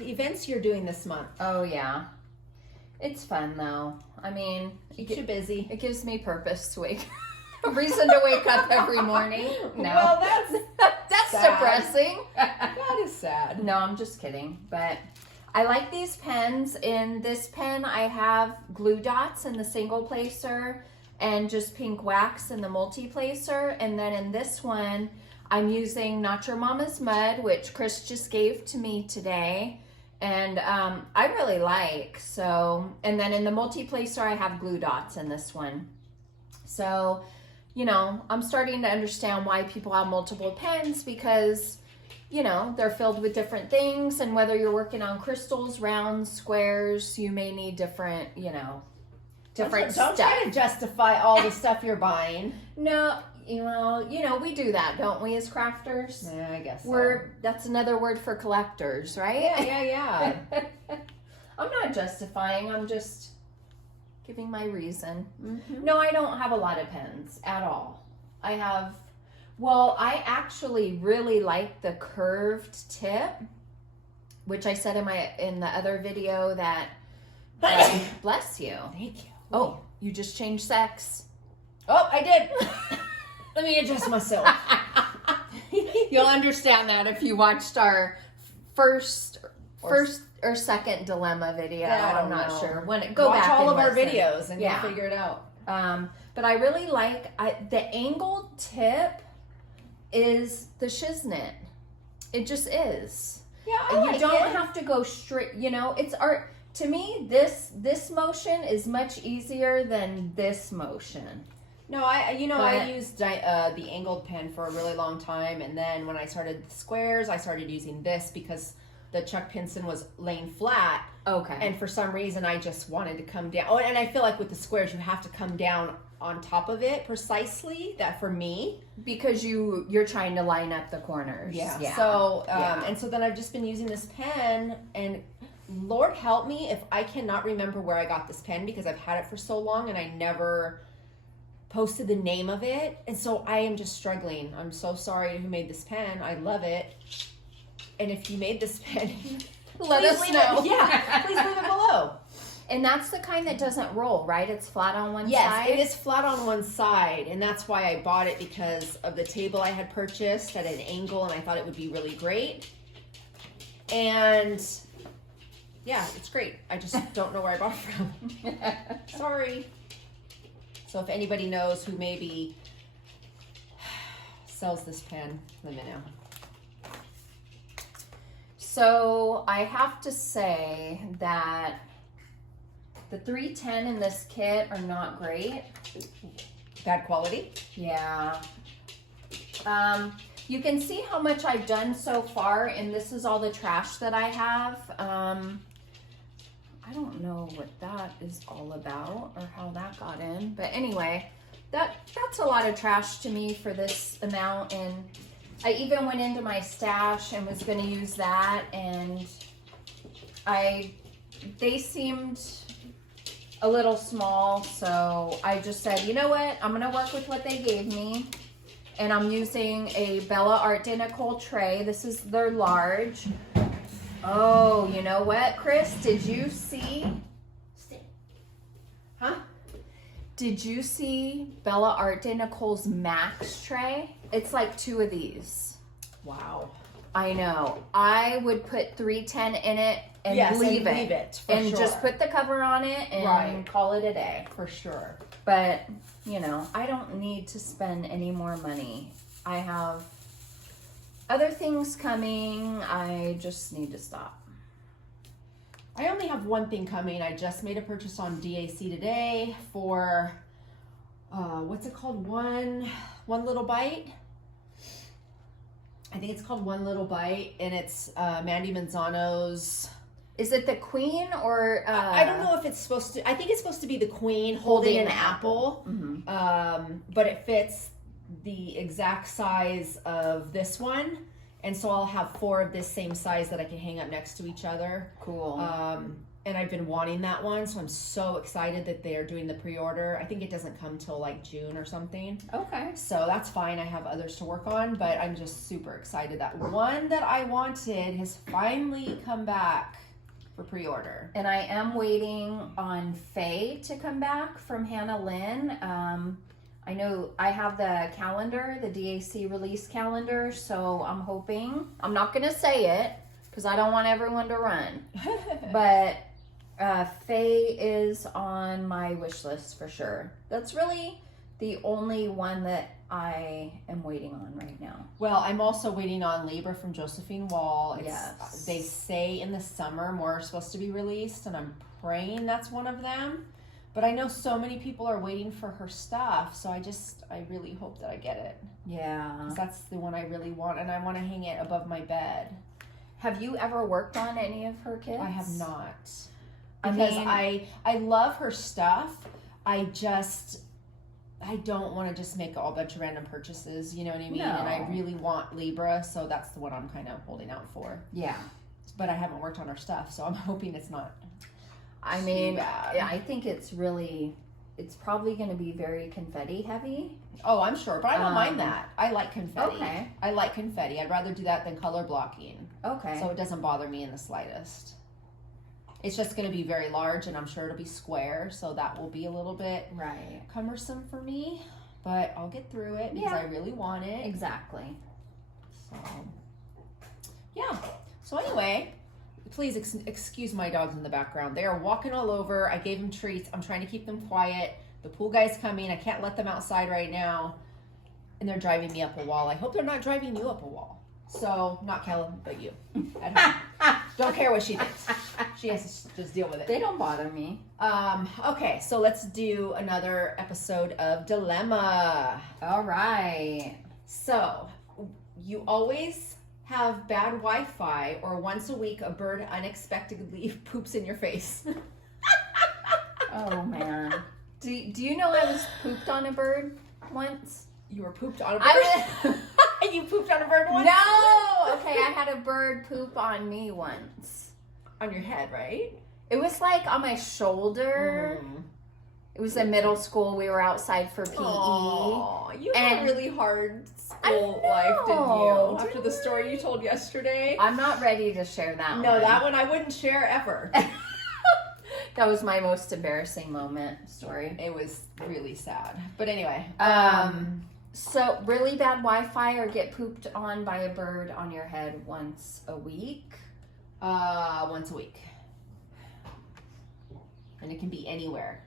events you're doing this month? Oh, yeah. It's fun, though. I mean, Keeps you busy. It gives me purpose to wake a reason to wake up every morning. No. Well, that's sad. Depressing. That is sad. No, I'm just kidding. But I like these pens. In this pen, I have glue dots in the single placer and just pink wax in the multi-placer. And then in this one, I'm using Not Your Mama's Mud, which Kris just gave to me today. And I really like. So, and then in the multi-placer, I have glue dots in this one. So, you know, I'm starting to understand why people have multiple pens because, you know, they're filled with different things. And whether you're working on crystals, rounds, squares, you may need different, you know, different stuff. Don't try to justify all the stuff you're buying. No, you know, we do that, don't we, as crafters? Yeah, I guess so. That's another word for collectors, right? Yeah. I'm not justifying, I'm just giving my reason. Mm-hmm. No, I don't have a lot of pens at all. I actually really like the curved tip, which I said in the other video that, bless you. Thank you. Oh, you just changed sex. Oh, I did. Let me adjust myself. You'll understand that if you watched our first or second dilemma video. Yeah, I'm not sure. Watch back all and of our listen. videos and you'll figure it out. But I really like the angled tip is the shiznit. It just is. Yeah, you don't have to go straight. You know, it's art. To me, this motion is much easier than this motion. No, I used the angled pen for a really long time, and then when I started the squares, I started using this because the Chuck Pinson was laying flat. Okay. And for some reason, I just wanted to come down. Oh, and I feel like with the squares, you have to come down on top of it precisely. That for me, because you're trying to line up the corners. Yeah. So and so then I've just been using this pen, and Lord help me if I cannot remember where I got this pen because I've had it for so long and I never posted the name of it, and so I am just struggling. I'm so sorry who made this pen. I love it, and if you made this pen, let us know. Please leave it below. And that's the kind that doesn't roll, right? It's flat on one side. Yes, it is flat on one side, and that's why I bought it, because of the table I had purchased at an angle, and I thought it would be really great. And yeah, it's great. I just don't know where I bought it from. Sorry. So if anybody knows who maybe sells this pen, let me know. So I have to say that the 310 in this kit are not great. Bad quality? Yeah. You can see how much I've done so far, and this is all the trash that I have. I don't know what that is all about or how that got in, but anyway, that's a lot of trash to me for this amount. And I even went into my stash and was going to use that, and they seemed a little small, so I just said, you know what, I'm going to work with what they gave me. And I'm using a Bella Art de Nicole tray. This is their large. Oh, you know what, Kris? Did you see? Huh? Did you see Bella Art de Nicole's Max tray? It's like 2 of these. Wow. I know. I would put 310 in it and leave it. For sure. Just put the cover on it and call it a day. For sure. But, you know, I don't need to spend any more money. I have other things coming. I just need to stop. I only have one thing coming. I just made a purchase on DAC today for, what's it called? One Little Bite. I think it's called One Little Bite, and it's Mandy Manzano's. Is it the queen or? I don't know if it's supposed to. I think it's supposed to be the queen holding an apple. Mm-hmm. But it fits the exact size of this one, and so I'll have 4 of this same size that I can hang up next to each other. Cool. and I've been wanting that one, so I'm so excited that they're doing the pre-order. I think it doesn't come till like June or something. Okay. So that's fine. I have others to work on, but I'm just super excited that one that I wanted has finally come back for pre-order. And I am waiting on Faye to come back from Hannah Lynn. I know I have the calendar, the DAC release calendar, so I'm hoping, I'm not going to say it because I don't want everyone to run, but Faye is on my wish list for sure. That's really the only one that I am waiting on right now. Well, I'm also waiting on Libra from Josephine Wall. Yes. They say in the summer more are supposed to be released, and I'm praying that's one of them. But I know so many people are waiting for her stuff, so I really hope that I get it. Yeah. 'Cause that's the one I really want, and I want to hang it above my bed. Have you ever worked on any of her kits? I have not. I Because mean- I love her stuff. I don't want to just make a bunch of random purchases, you know what I mean? No. And I really want Libra, so that's the one I'm kind of holding out for. Yeah. But I haven't worked on her stuff, so I'm hoping it's not I too mean, bad. I think it's probably going to be very confetti heavy. Oh, I'm sure, but I don't mind that. I like confetti. Okay. I like confetti. I'd rather do that than color blocking. Okay. So it doesn't bother me in the slightest. It's just going to be very large, and I'm sure it'll be square, so that will be a little bit Right. cumbersome for me, but I'll get through it because Yeah. I really want it. Exactly. So, yeah. So anyway, please excuse my dogs in the background. They are walking all over. I gave them treats. I'm trying to keep them quiet. The pool guy's coming. I can't let them outside right now, and they're driving me up a wall. I hope they're not driving you up a wall. So, not Kellen, but you. At home. Don't care what she thinks. She has to just deal with it. They don't bother me. Okay, so let's do another episode of Dilemma. All right. So, you always have bad Wi-Fi, or once a week a bird unexpectedly poops in your face. Oh, man. Do you know I was pooped on a bird once? You were pooped on a bird? You pooped on a bird once? No! Okay, I had a bird poop on me once. On your head, right? It was like on my shoulder. It was in middle school. We were outside for PE. Aw, you had a And- really hard I school life, didn't know. you? After the story you told yesterday. I'm not ready to share that one. No, that one I wouldn't share ever. That was my most embarrassing moment story. It was really sad. But anyway. So really bad Wi-Fi or get pooped on by a bird on your head once a week? Once a week. And it can be anywhere.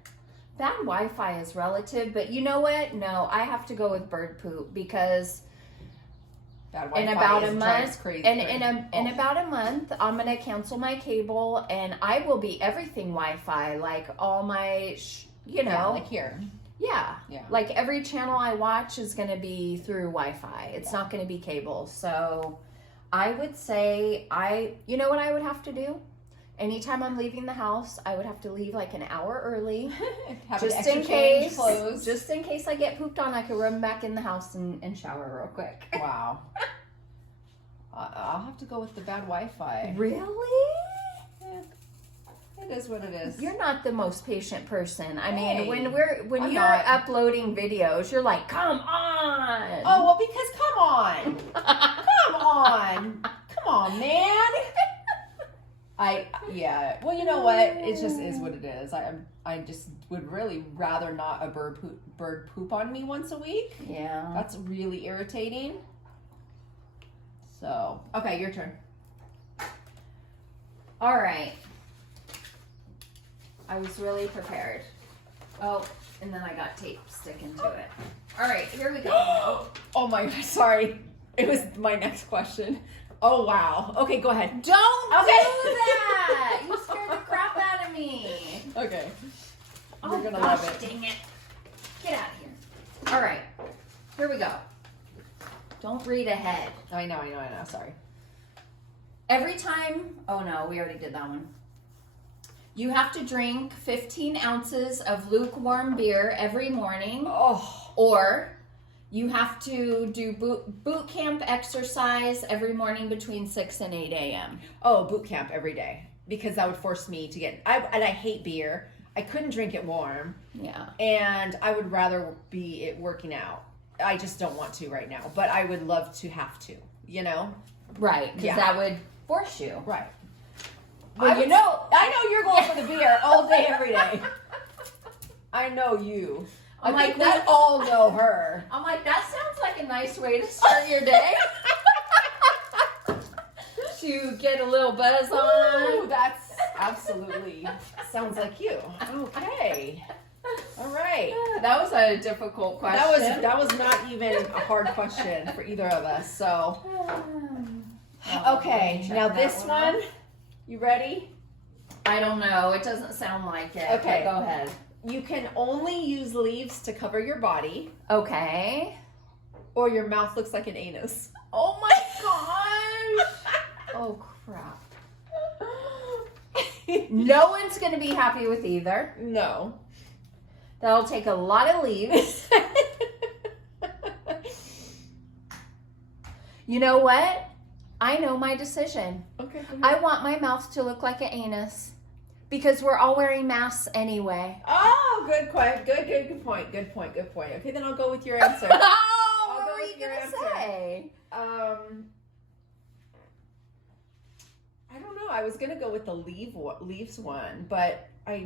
Bad Wi-Fi is relative, but you know what? No, I have to go with bird poop because Bad in Wi-Fi about a drives month, crazy. in about a month, I'm gonna cancel my cable and I will be everything Wi-Fi, like all my, Yeah, like here. Yeah. Yeah. Like every channel I watch is going to be through Wi-Fi. It's not going to be cable. So I would say you know what I would have to do? Anytime I'm leaving the house, I would have to leave like an hour early. Have just an extra in change case. clothes. Just in case I get pooped on, I could run back in the house and shower real quick. Wow. I'll have to go with the bad Wi-Fi. Really? Yeah. It is what it is. You're not the most patient person. I mean, Hey, when I'm you're not. uploading videos, you're like, "Come on." Oh, well, because come on. Come on, man. Well, you know what? It just is what it is. I just would really rather not a bird poop on me once a week. Yeah. That's really irritating. So, okay, your turn. All right. I was really prepared. Oh, and then I got tape sticking to it. All right, here we go. Oh my, sorry. It was my next question. Oh, wow. Okay, go ahead. Don't Okay. do that! You scared the crap out of me. Okay. Oh, You're gonna gosh, love it. dang it. Get out of here. All right, here we go. Don't read ahead. I know. Sorry. Every time, oh no, we already did that one. You have to drink 15 ounces of lukewarm beer every morning, Oh. or you have to do boot camp exercise every morning between 6 and 8 a.m. Oh, boot camp every day. because that would force me to get, and I hate beer. I couldn't drink it warm. Yeah. And I would rather be working out. I just don't want to right now, but I would love to have to, you know? Right, because that would force you. Right. Well, I know you're going for the beer all day, every day. I know you. I'm I think like, we all know her. I'm like, that sounds like a nice way to start your day. To get a little buzz on. Ooh, that's absolutely sounds like you. Okay. All right. That was a difficult question. That was not even a hard question for either of us. So okay, now this one, you ready? I don't know. It doesn't sound like it. Okay. Go ahead. You can only use leaves to cover your body, Okay. or your mouth looks like an anus. Oh my gosh. Oh crap. No one's going to be happy with either. No. That'll take a lot of leaves. You know what? I know my decision. Okay. I want my mouth to look like an anus because we're all wearing masks anyway. Oh, good point. Good point. Okay, then I'll go with your answer. Oh, I'll what go were you with your going to answer. say? I don't know. I was gonna go with the leaves one, but I'll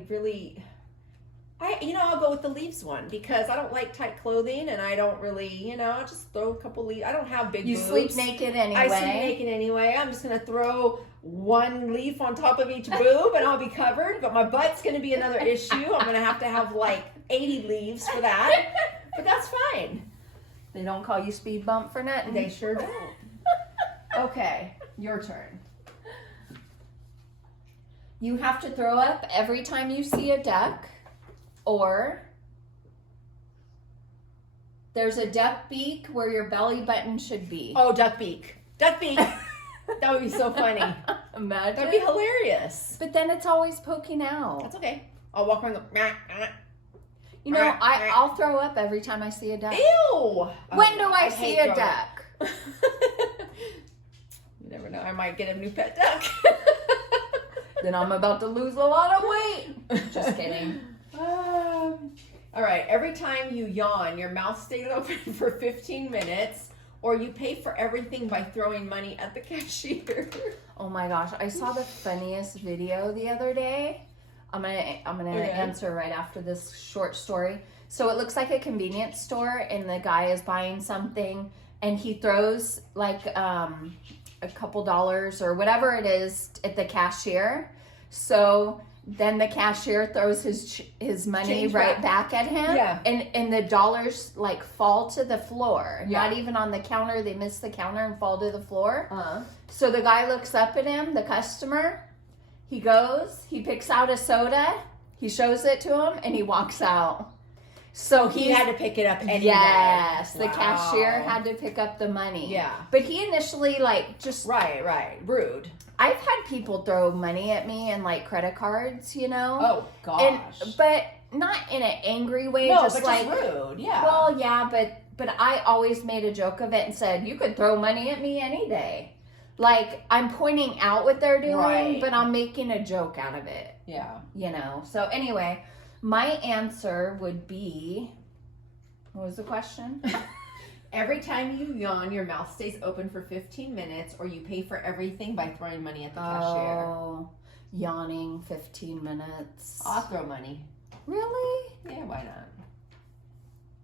go with the leaves one because I don't like tight clothing and I don't really, I'll just throw a couple leaves. I don't have big boobs. You sleep naked anyway. I sleep naked anyway. I'm just gonna throw one leaf on top of each boob and I'll be covered. But my butt's gonna be another issue. I'm gonna have like 80 leaves for that. But that's fine. They don't call you speed bump for nothing. They sure don't. Okay, your turn. You have to throw up every time you see a duck, or there's a duck beak where your belly button should be. Oh, duck beak. Duck beak. That would be so funny. Imagine. That'd be hilarious. But then it's always poking out. That's okay. I'll walk around and go, You know, I'll throw up every time I see a duck. ew. When do I see hate a throwing duck? up. You never know. I might get a new pet duck. Then I'm about to lose a lot of weight. Just kidding. All right. Every time you yawn, your mouth stays open for 15 minutes, or you pay for everything by throwing money at the cashier. Oh my gosh, I saw the funniest video the other day. I'm gonna answer right after this short story. So it looks like a convenience store, and the guy is buying something, and he throws like a couple dollars or whatever it is at the cashier. So then the cashier throws his money Change right back at him. Yeah. And the dollars like fall to the floor. Yeah. Not even on the counter. They miss the counter and fall to the floor. Uh-huh. So the guy looks up at him, the customer. He goes, he picks out a soda, he shows it to him, and he walks out. So He had to pick it up anyway. Yes, the Wow. cashier had to pick up the money. Yeah. But he initially just Right. Rude. I've had people throw money at me and like credit cards, Oh, gosh. but not in an angry way, no, just but like just rude. Yeah. well, yeah, but I always made a joke of it and said, you could throw money at me any day. Like, I'm pointing out what they're doing, Right. but I'm making a joke out of it, yeah. So anyway, my answer would be, what was the question? Every time you yawn, your mouth stays open for 15 minutes, or you pay for everything by throwing money at the cashier. Oh, yawning 15 minutes. I'll throw money. Really? Yeah, why not?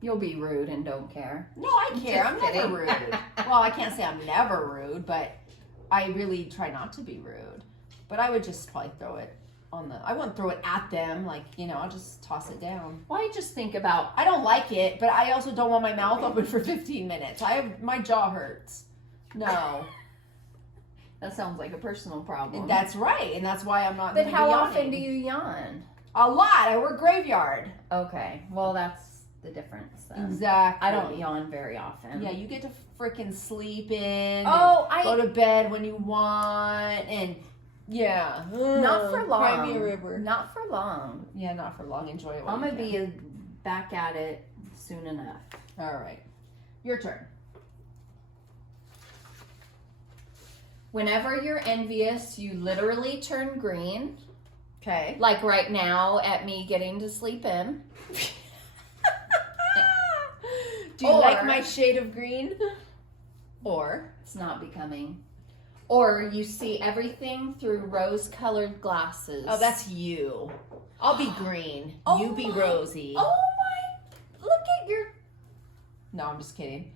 You'll be rude and don't care. No, I care. Just I'm kidding. never rude. Well, I can't say I'm never rude, but I really try not to be rude. But I would just probably throw it I wouldn't throw it at them. Like, I'll just toss it down. Well, I just think about, I don't like it, but I also don't want my mouth open for 15 minutes. My jaw hurts. No. that sounds like a personal problem. That's right. And that's why I'm not But gonna be how yawning. often do you yawn? A lot. I work graveyard. Okay, well, that's the difference then. Exactly. I don't yawn very often. Yeah, you get to freaking sleep in. Oh, and go to bed when you want, and yeah, Not for long. Cry me a river. Not for long. Yeah, not for long. Enjoy it. while I'm you gonna can. be back at it soon enough. All right, your turn. Whenever you're envious, you literally turn green. Okay. Like right now at me getting to sleep in. Do you like my shade of green? Or it's not becoming. Or you see everything through rose-colored glasses. oh, that's you. I'll be green. Oh you be my- rosy. Oh my! Look at your. No, I'm just kidding.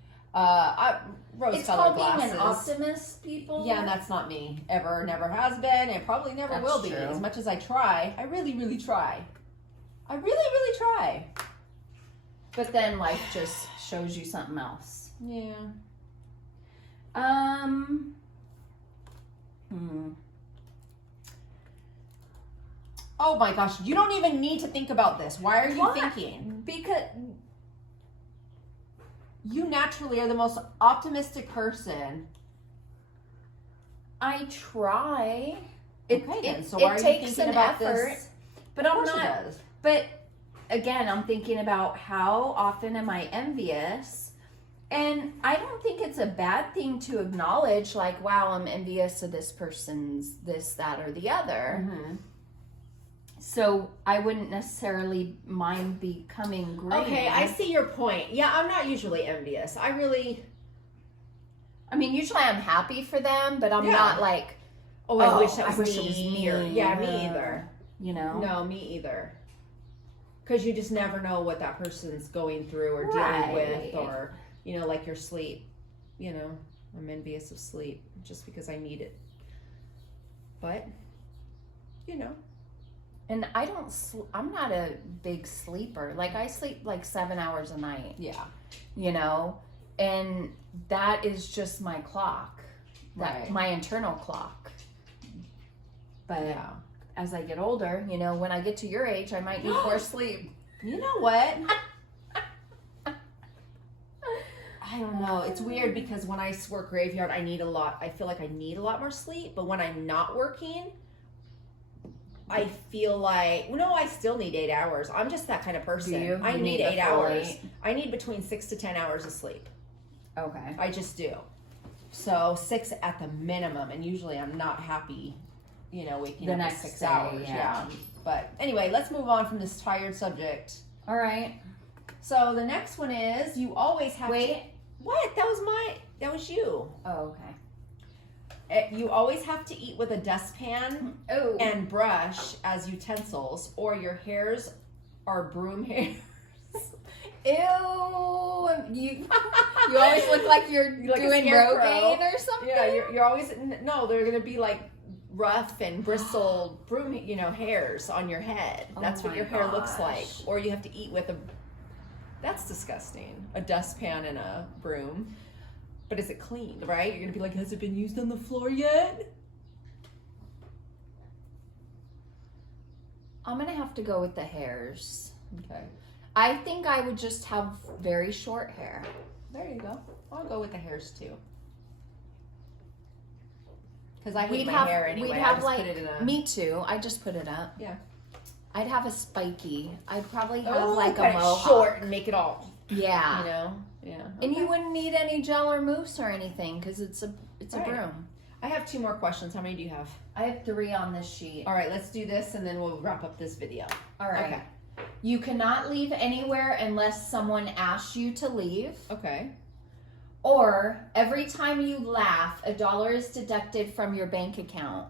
Rose It's colored called glasses. being an optimist, people. Yeah, and that's not me. Ever, never has been, and probably never That's will be. true. As much as I try, I really, really try. I really, really try. But then life just shows you something else. Yeah. Oh my gosh, you don't even need to think about this. Why are you Why? thinking? Because You naturally are the most optimistic person. I try. Okay, then. So why are you takes thinking an about effort, this? but Of I'm course it not. does. But again, I'm thinking about how often am I envious? And I don't think it's a bad thing to acknowledge, like, wow, I'm envious of this person's this, that, or the other. Mm-hmm. So I wouldn't necessarily mind becoming green. Okay, I see your point. Yeah, I'm not usually envious. I mean, usually I'm happy for them, but I'm Yeah. not like, I wish that I was wish it was me. Or, yeah, me either. You know? No, me either. Because you just never know what that person's going through or dealing Right. with, or, like your sleep. I'm envious of sleep just because I need it. But, And I don't, I'm not a big sleeper. Like, I sleep like 7 hours a night, yeah. And that is just my clock, Right. my internal clock. But Yeah. as I get older, when I get to your age, I might need more sleep. You know what? I don't know. It's weird because when I work graveyard, I feel like I need a lot more sleep. But when I'm not working, I feel like, no, I still need 8 hours. I'm just that kind of person. Do you? I You need need a 8 full hours. 8? I need between 6 to 10 hours of sleep. Okay. I just do. So 6 at the minimum. And usually I'm not happy, waking The up next at 6 day, hours. yeah. But anyway, let's move on from this tired subject. All right. So the next one is you always have to. Wait. What? That was you. Oh, okay. You always have to eat with a dustpan Oh. and brush as utensils, or your hairs are broom hairs. Ew. You always look like you're Like a doing scarecrow. Rogaine or something. Yeah, you're always no. They're gonna be like rough and bristled broom, hairs on your head. Oh That's what my your hair looks like. gosh. Or you have to eat with a. That's disgusting. A dustpan and a broom. But is it clean, right? You're gonna be like, has it been used on the floor yet? I'm gonna have to go with the hairs. Okay. I think I would just have very short hair. There you go. I'll go with the hairs too. Because I hate my hair anyway. We'd I have just like put it in a. me too. I just put it up. Yeah. I'd have a spiky. I'd probably have Oh, like a cut it mohawk. short and make it all. Yeah. Yeah. And okay. you wouldn't need any gel or mousse or anything because it's a Right. broom. I have 2 more questions. How many do you have? I have 3 on this sheet. All right, let's do this and then we'll wrap up this video. All right. Okay. You cannot leave anywhere unless someone asks you to leave. Okay. Or every time you laugh, $1 is deducted from your bank account.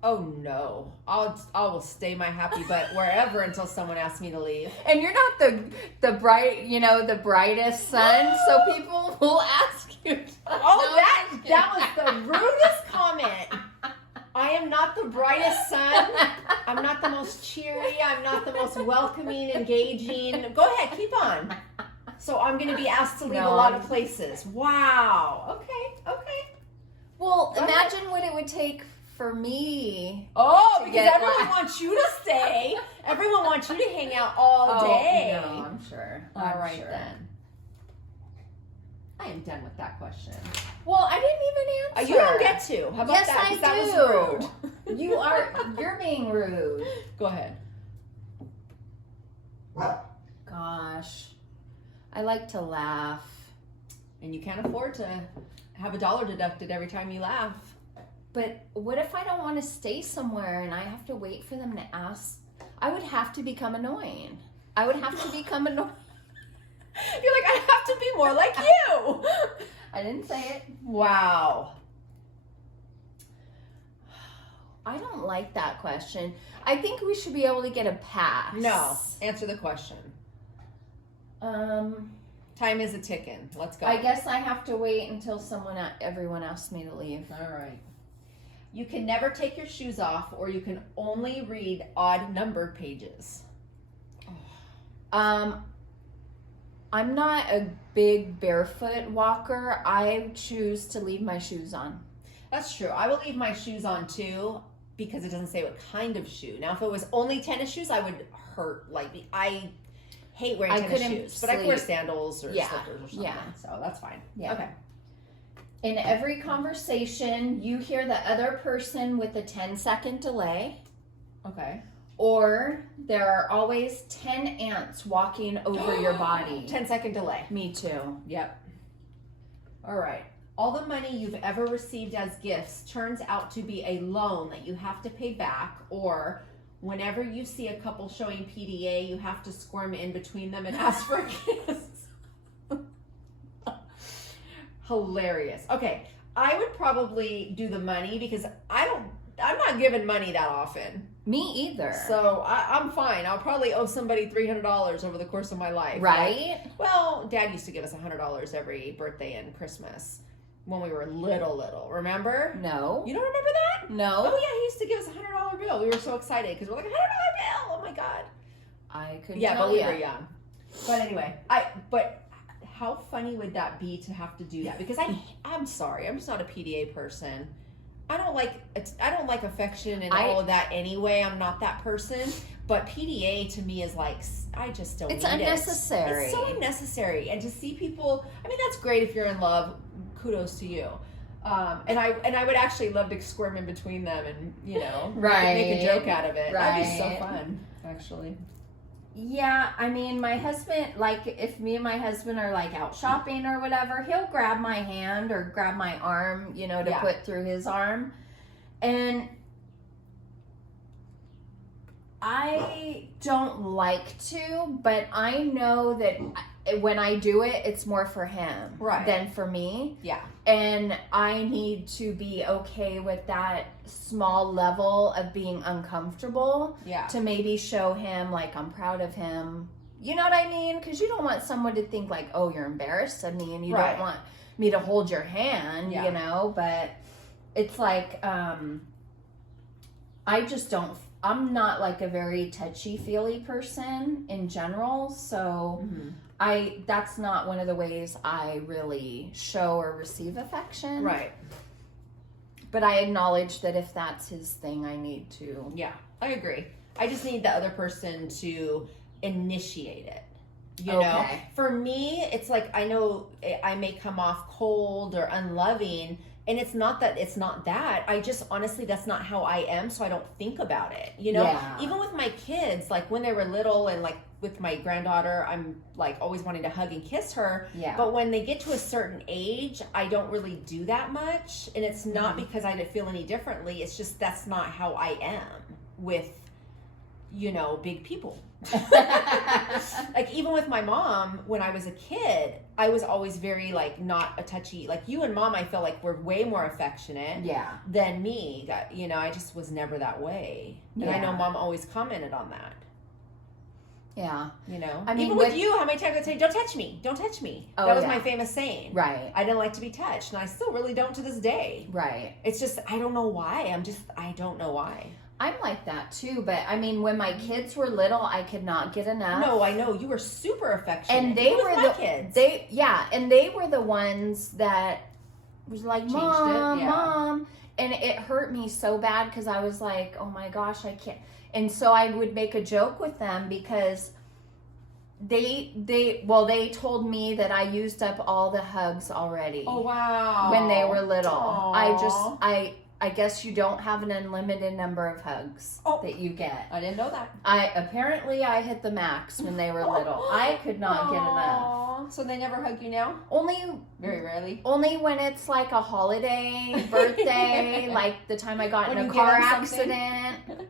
Oh no. I will stay my happy butt wherever until someone asks me to leave. And you're not the bright, the brightest sun, so people will ask you. That was the rudest comment. I am not the brightest sun. I'm not the most cheery. I'm not the most welcoming, engaging. Go ahead, keep on. So I'm going to be asked to leave a lot of places. Wow. Okay. Well, Go imagine what it would take for me. Oh, To because get everyone that. wants you to stay. Everyone wants you to hang out all day. No, I'm sure. All I'm right, sure. then. I am done with that question. Well, I didn't even answer. You don't get to. How about Yes, that? 'Cause I that do. was rude. You're being rude. Go ahead. Gosh. I like to laugh. And you can't afford to have $1 deducted every time you laugh. But what if I don't want to stay somewhere and I have to wait for them to ask? I would have to become annoying. I would have to become annoying. You're like, I have to be more like you. I didn't say it. Wow. I don't like that question. I think we should be able to get a pass. No, answer the question. Time is a ticking. Let's go. I guess I have to wait until everyone asks me to leave. All right. You can never take your shoes off, or you can only read odd numbered pages. I'm not a big barefoot walker. I choose to leave my shoes on. That's true. I will leave my shoes on too, because it doesn't say what kind of shoe. Now, if it was only tennis shoes, I would hurt. Like, I hate wearing tennis shoes, but I can wear sandals or slippers or something. So that's fine. Yeah. Okay. In every conversation, you hear the other person with a 10-second delay. Okay. Or there are always 10 ants walking over your body. 10-second delay. Me too. Yep. All right. All the money you've ever received as gifts turns out to be a loan that you have to pay back, or whenever you see a couple showing PDA, you have to squirm in between them and ask for a kiss. Hilarious. Okay. I would probably do the money because I'm not giving money that often. Me either. So I'm fine. I'll probably owe somebody $300 over the course of my life. Right? Well, Dad used to give us $100 every birthday and Christmas when we were little. Remember? No. You don't remember that? No. Oh, yeah. He used to give us a $100 bill. We were so excited because we're like, $100 bill. Oh, my God. I couldn't Yeah, tell but we ya. were young. But anyway, but how funny would that be to have to do that? Because I'm sorry. I'm just not a PDA person. I don't like affection and all of that anyway. I'm not that person. But PDA to me is like, I just don't. It's need unnecessary. It's so unnecessary. And to see people, I mean, that's great if you're in love. Kudos to you. And I would actually love to squirm in between them and make a joke out of it. Right. That'd be so fun, actually. Yeah, I mean, my husband, like, if me and my husband are, like, out shopping or whatever, he'll grab my hand or grab my arm, to put through his arm. And I don't like to, but I know that when I do it, it's more for him than for me. Yeah. And I need to be okay with that small level of being uncomfortable to maybe show him, like, I'm proud of him. You know what I mean? Because you don't want someone to think, like, oh, you're embarrassed of me and you don't want me to hold your hand, But it's like, I just don't, I'm not, like, a very touchy-feely person in general, so... Mm-hmm. That's not one of the ways I really show or receive affection. Right. But I acknowledge that if that's his thing, I need to. Yeah, I agree. I just need the other person to initiate it. You know? For me, it's like, I know I may come off cold or unloving, and it's not that. I just, honestly, that's not how I am, so I don't think about it. Even with my kids, like when they were little and like with my granddaughter, I'm like always wanting to hug and kiss her. Yeah. But when they get to a certain age, I don't really do that much. And it's not because I didn't feel any differently. It's just that's not how I am with, big people. Like even with my mom, when I was a kid, I was always very like not a touchy, like you and Mom, I feel like were way more affectionate than me. I just was never that way. And I know Mom always commented on that. Yeah. I mean, even with you, how many times I say, don't touch me. Don't touch me. That was my famous saying. Right. I didn't like to be touched. And I still really don't to this day. Right. It's just, I don't know why. I don't know why. I'm like that too, but I mean, when my kids were little, I could not get enough. No, I know. You were super affectionate. And they were the kids. And they were the ones that was like, Mom. And it hurt me so bad because I was like, oh my gosh, I can't. And so I would make a joke with them because they told me that I used up all the hugs already. Oh, wow. When they were little. Aww. I guess you don't have an unlimited number of hugs that you get. I didn't know that. I hit the max when they were little. I could not get enough. So they never hug you now? Only Very rarely. Only when it's like a holiday, birthday, like the time I got When in a you car give them something? accident.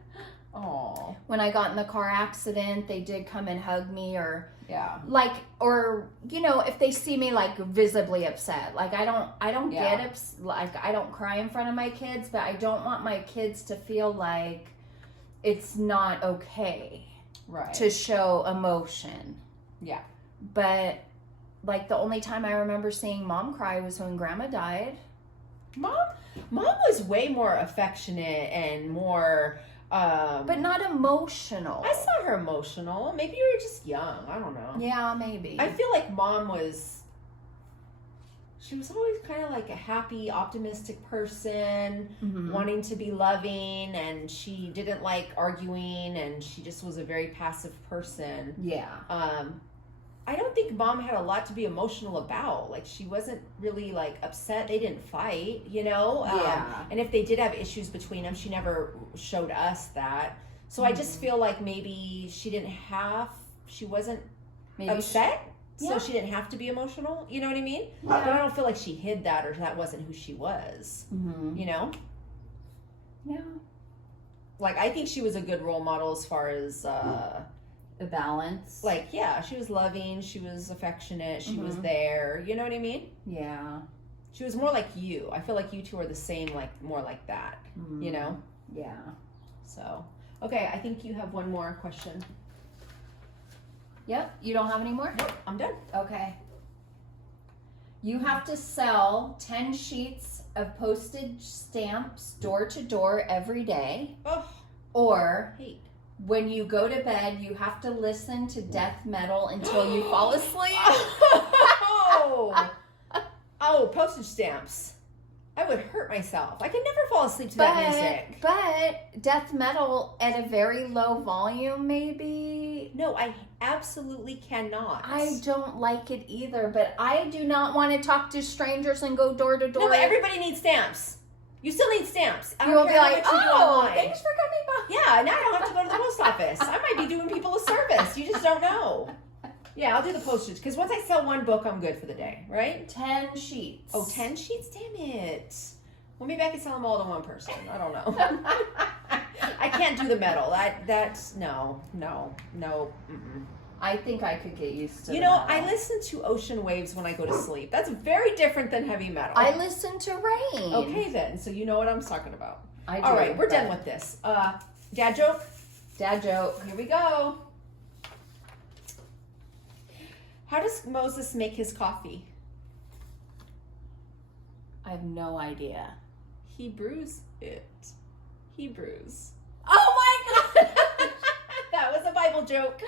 Oh. When I got in the car accident, they did come and hug me, or Yeah. like, or you know, if they see me like visibly upset, like I don't Yeah. get like I don't cry in front of my kids, but I don't want my kids to feel like it's not okay Right. to show emotion. Yeah. But like the only time I remember seeing Mom cry was when Grandma died. Mom was way more affectionate and more But not emotional. I saw her emotional. Maybe you were just young. I don't know. Yeah, maybe. I feel like Mom was always kind of like a happy, optimistic person, Mhm. wanting to be loving, and she didn't like arguing, and she just was a very passive person. Yeah. I don't think Mom had a lot to be emotional about. Like, she wasn't really like upset. They didn't fight, you know? Yeah. And if they did have issues between them, she never showed us that. So I just feel like maybe she wasn't Maybe upset. Yeah. So she didn't have to be emotional. You know what I mean? Yeah. But I don't feel like she hid that, or that wasn't who she was. Mhm. You know? Yeah. Like, I think she was a good role model as far as The balance. like, yeah, she was loving, she was affectionate, she was Mhm. there. You know what I mean? Yeah. She was more like you. I feel like you two are the same, like more like that. You know? Yeah. So, okay, I think you have one more question. Yep. You don't have any more? Nope, I'm done. Okay. You have to sell 10 sheets of postage stamps door to door every day, Oh, or hate. when you go to bed, you have to listen to death metal until you fall asleep. Oh, postage stamps. I would hurt myself. I could never fall asleep to that music. But death metal at a very low volume, maybe. No, I absolutely cannot. I don't like it either, but I do not want to talk to strangers and go door to door. No, but everybody needs stamps. You still need stamps. I You don't will be care how like, much you do oh, online. thanks for coming by. Yeah, now I don't have to go to the post office. I might be doing people a service. You just don't know. Yeah, I'll do the postage. Because once I sell one book, I'm good for the day, right? 10 sheets. Oh, 10 sheets? Damn it. Well, maybe I could sell them all to one person. I don't know. I can't do the metal. That's, no. Mm-mm. I think I could get used to You the know, metal. I listen to ocean waves when I go to sleep. That's very different than heavy metal. I listen to rain. Okay, then. So you know what I'm talking about. I do, All right, we're done but- with this. Dad joke? Dad joke. Here we go. How does Moses make his coffee? I have no idea. He brews it. He brews. Oh my god! That was a Bible joke.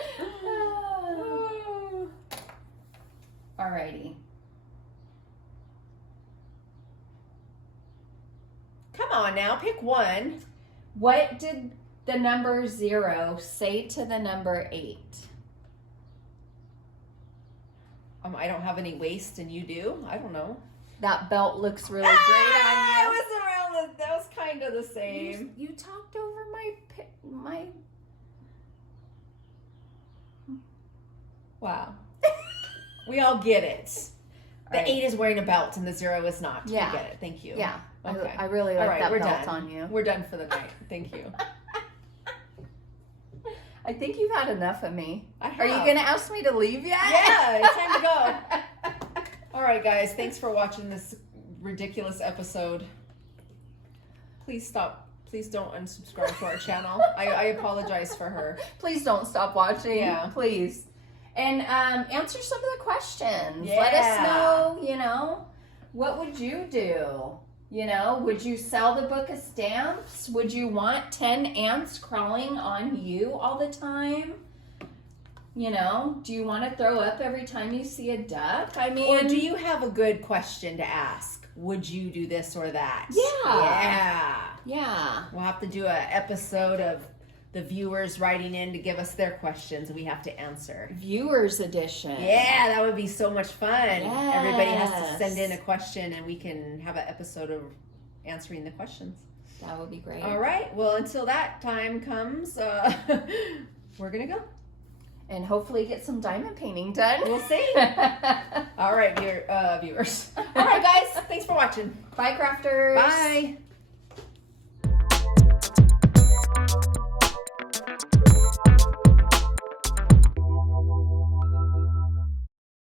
Alrighty. Come on now, pick one. What did the number 0 say to the number 8? I don't have any waist and you do? I don't know. That belt looks really great on you. That was kind of the same. You talked over my Wow. We all get it. The Right. 8 is wearing a belt and the 0 is not. Yeah. We get it. Thank you. Yeah. Okay. I really All like right, that we're belt done. on you. We're done for the night. Thank you. I think you've had enough of me. I have. Are you going to ask me to leave yet? Yeah, it's time to go. All right, guys. Thanks for watching this ridiculous episode. Please stop. Please don't unsubscribe to our channel. I apologize for her. Please don't stop watching. Yeah. Please. And answer some of the questions. Yeah. Let us know, what would you do? Would you sell the book of stamps? Would you want 10 ants crawling on you all the time? Do you want to throw up every time you see a duck? I mean, Or do you have a good question to ask? Would you do this or that? Yeah. Yeah. Yeah. We'll have to do an episode of the viewers writing in to give us their questions we have to answer. Viewers edition. Yeah, that would be so much fun. Yes. Everybody has to send in a question and we can have an episode of answering the questions. That would be great. All right. Well, until that time comes, we're going to go. and hopefully get some diamond painting done. We'll see. All right, viewers. All right, guys. Thanks for watching. Bye, crafters. Bye.